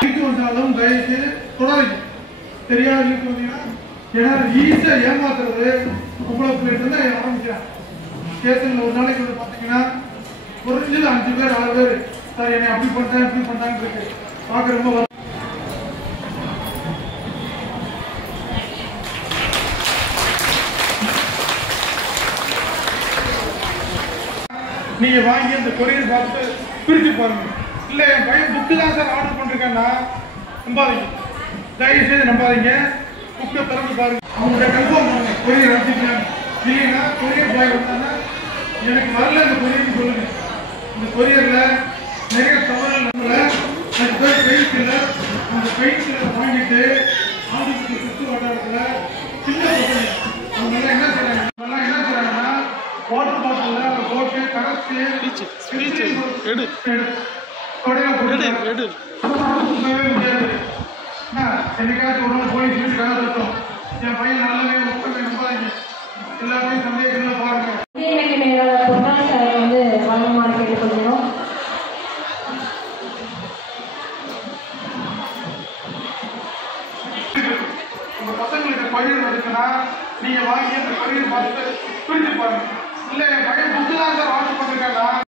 வந்தாலும் தயவுசெய்து தொடருங்க. தெரியாத வீட்டு வந்தீங்கன்னா ஏன்னா ஈஸியாக ஏமாத்துறது உங்களை போயிட்டு தான் ஆரம்பிக்கிறான். ஸ்டேஷனில் ஒரு நாளைக்கு வந்து பார்த்தீங்கன்னா குறைஞ்சது 5 பேர் 6 பேர் சார் என்னை அப்படி பண்ணுறேன் இப்படி பண்ணுறான்னு இருக்கு. பார்க்க ரொம்ப நீங்க வாங்கி அந்த கொரியர் பார்த்து பிரிச்சு பாருங்க. இல்ல என் பையன் புக்கு தான் சார் ஆர்டர் பண்ணிருக்கேன்னா நம்பாதீங்க, தயவு செய்து நம்பாதீங்க. புக்கை திறந்து பாருங்க, அவங்களோட கன்ஃபார்ம் பண்ணுங்க கொரியர் அனுப்பிக்கலாம். இல்லைன்னா கொரியர் பாய் வந்தாங்கன்னா எனக்கு வரல இந்த கொரியர்னு சொல்லுங்க. இந்த கொரியர்ல நிறைய தவறுகள் நம்மள அது பேர் பெயிண்ட் அந்த பெயிண்ட் வாங்கிட்டு ஆதிக்கு சுற்று வட்டாரத்துல சின்ன பசங்க அவங்க எல்லாம் என்ன செய்றாங்கன்னா வாட்டர் பாட்டில் அதை போட்டு கரைச்சி முடியாது. என்னைக்காச்சும் ஒரு நாள் போலீஸ் வீட்டுக்காக இருக்கும். என் பையன் நல்லவே மக்கள் நம்பாதீங்க, எல்லாத்தையும் சந்தேகங்கள் பாருங்க. உங்க பசங்களுக்கு கொரியர் வருதுன்னா நீங்க வாங்கி அந்த கொரியர் பார்த்து பிரிச்சு பாருங்க. இல்ல என் பையன் புக்கு தான் சார் ஆர்டர் பண்ணிருக்காங்க